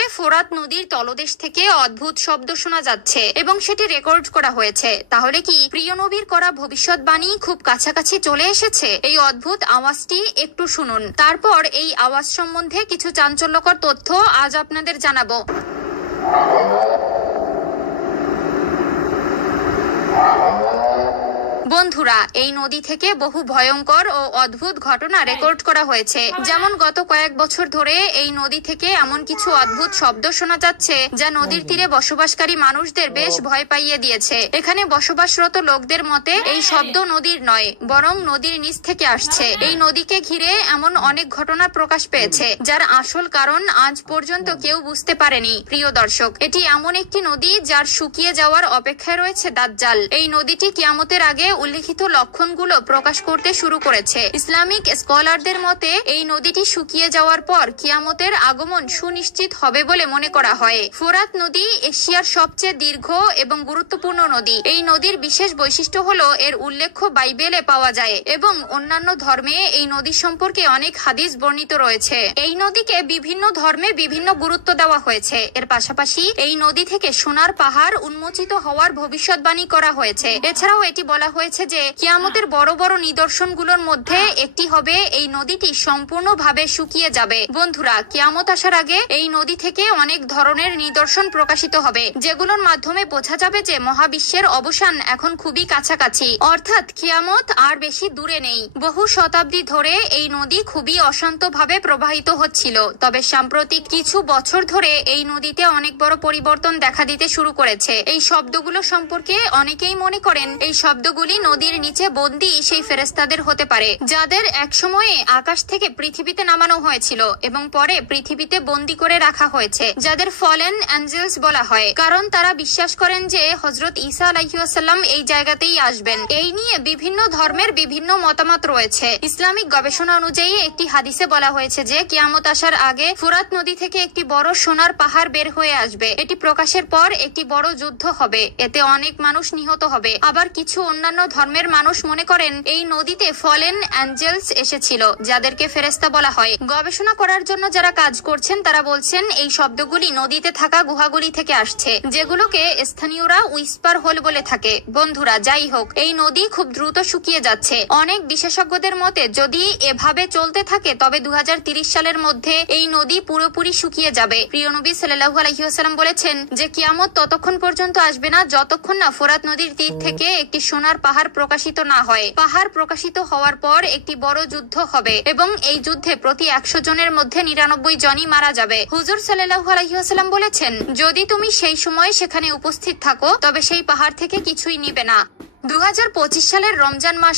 মুহূর্তে ফোরাত নদীর তলদেশ থেকে অদ্ভুত শব্দ শোনা যাচ্ছে এবং সেটি রেকর্ড করা হয়েছে। তাহলে কি প্রিয় নবীর করা ভবিষ্যৎবাণী খুব কাছাকাছি চলে এসেছে? এই অদ্ভুত আওয়াজটি একটু শুনুন, তারপর এই আওয়াজ সম্বন্ধে কিছু চাঞ্চল্যকর তথ্য আজ আপনাদের জানাবো। বন্ধুরা, এই নদী থেকে বহু ভয়ঙ্কর ও অদ্ভুত ঘটনা রেকর্ড করা হয়েছে। যেমন গত কয়েক বছর ধরে এই নদী থেকে এমন কিছু অদ্ভুত শব্দ শোনা যাচ্ছে যা নদীর তীরে বসবাসকারী মানুষদের বেশ ভয় পাইয়ে দিয়েছে। এখানে বসবাসরত লোকদের মতে এই শব্দ নদীর নয়, বরং নদীর নিচ থেকে আসছে। এই নদীকে ঘিরে এমন অনেক ঘটনা প্রকাশ পেয়েছে যার আসল কারণ আজ পর্যন্ত কেউ বুঝতে পারেনি। প্রিয় দর্শক, এটি এমন একটি নদী যার শুকিয়ে যাওয়ার অপেক্ষায় রয়েছে দাজ্জাল। এই নদীটি কিয়ামতের আগে উল্লেখিত লক্ষণগুলো প্রকাশ করতে শুরু করেছে। ইসলামিক স্কলারদের মতে এই নদীটি শুকিয়ে যাওয়ার পর কিয়ামতের আগমন সুনিশ্চিত হবে বলে মনে করা হয়। ফোরাত নদী এশিয়ার সবচেয়ে দীর্ঘ এবং গুরুত্বপূর্ণ নদী। এই নদীর বিশেষ বৈশিষ্ট্য হলো এর উল্লেখ বাইবেলে পাওয়া যায় এবং অন্যান্য ধর্মে এই নদী সম্পর্কে অনেক হাদিস বর্ণিত রয়েছে। এই নদীকে বিভিন্ন ধর্মে বিভিন্ন গুরুত্ব দেওয়া হয়েছে। এর পাশাপাশি এই নদী থেকে সোনার পাহাড় উন্মোচিত হওয়ার ভবিষ্যৎবাণী করা হয়েছে। এছাড়াও এটি বলা হয়েছে যে কিয়ামতের বড় বড় নিদর্শনগুলোর মধ্যে একটি হবে এই নদীটি সম্পূর্ণভাবে শুকিয়ে যাবে। বন্ধুরা, কিয়ামত আসার আগে এই নদী থেকে অনেক ধরনের নিদর্শন প্রকাশিত হবে, যেগুলোর মাধ্যমে বোঝা যাবে যে মহাবিশ্বের অবসান এখন খুবই কাছাকাছি, অর্থাৎ কিয়ামত আর বেশি দূরে নেই। বহু শতাব্দী ধরে এই নদী খুবই অশান্তভাবে প্রবাহিত হচ্ছিল, তবে সাম্প্রতিক কিছু বছর ধরে এই নদীতে অনেক বড় পরিবর্তন দেখা দিতে শুরু করেছে। এই শব্দগুলো সম্পর্কে অনেকেই মনে করেন এই শব্দগুলি নদীর নিচে বন্দী সেই ফেরেশতাদের হতে পারে, যাদের এক সময়ে আকাশ থেকে পৃথিবীতে নামানো হয়েছিল এবং পরে পৃথিবীতে বন্দী করে রাখা হয়েছে, যাদের ফলেন অ্যাঞ্জেলস বলা হয়, কারণ তারা বিশ্বাস করেন যে হযরত ঈসা আলাইহিস সালাম এই জায়গাতেই আসবেন। এই নিয়ে বিভিন্ন ধর্মের বিভিন্ন মতামত রয়েছে। ইসলামিক গবেষণা অনুযায়ী একটি হাদিসে বলা হয়েছে যে কিয়ামত আসার আগে ফোরাত নদী থেকে একটি বড় সোনার পাহাড় বের হয়ে আসবে। এটি প্রকাশের পর একটি বড় যুদ্ধ হবে, এতে অনেক মানুষ নিহত হবে। আবার কিছু অন্যান্য ধর্মের মানুষ মনে করেন এই নদীতে ফলেন অ্যাঞ্জেলস এসেছিল, যাদেরকে ফেরেশতা বলা হয়। গবেষণা করার জন্য যারা কাজ করছেন তারা বলছেন এই শব্দগুলি নদীতে থাকা গুহাগুলি থেকে আসছে, যেগুলোকে স্থানীয়রা উইস্পার হোল বলে থাকে। বন্ধুরা, যাই হোক, এই নদী খুব দ্রুত শুকিয়ে যাচ্ছে। অনেক বিশেষজ্ঞদের মতে যদি এভাবে চলতে থাকে তবে 2030 সালের মধ্যে এই নদী পুরোপুরি শুকিয়ে যাবে। প্রিয় নবী সাল্লাল্লাহু আলাইহি ওয়াসাল্লাম বলেছেন যে কিয়ামত ততক্ষণ পর্যন্ত আসবে না যতক্ষণ না ফোরাত নদীর তীর থেকে একটি সোনার পাহাড় প্রকাশিত না হয়। পাহাড় প্রকাশিত হওয়ার পর একটি বড় যুদ্ধ হবে এবং এই যুদ্ধে প্রতি 100 জনের মধ্যে 99 জনই মারা যাবে। হুজুর সাল্লাল্লাহু আলাইহি ওয়াসাল্লাম বলেছেন, যদি তুমি সেই সময় সেখানে উপস্থিত থাকো তবে সেই পাহাড় থেকে কিছুই নিবে না। 2025 সালের রমজান মাস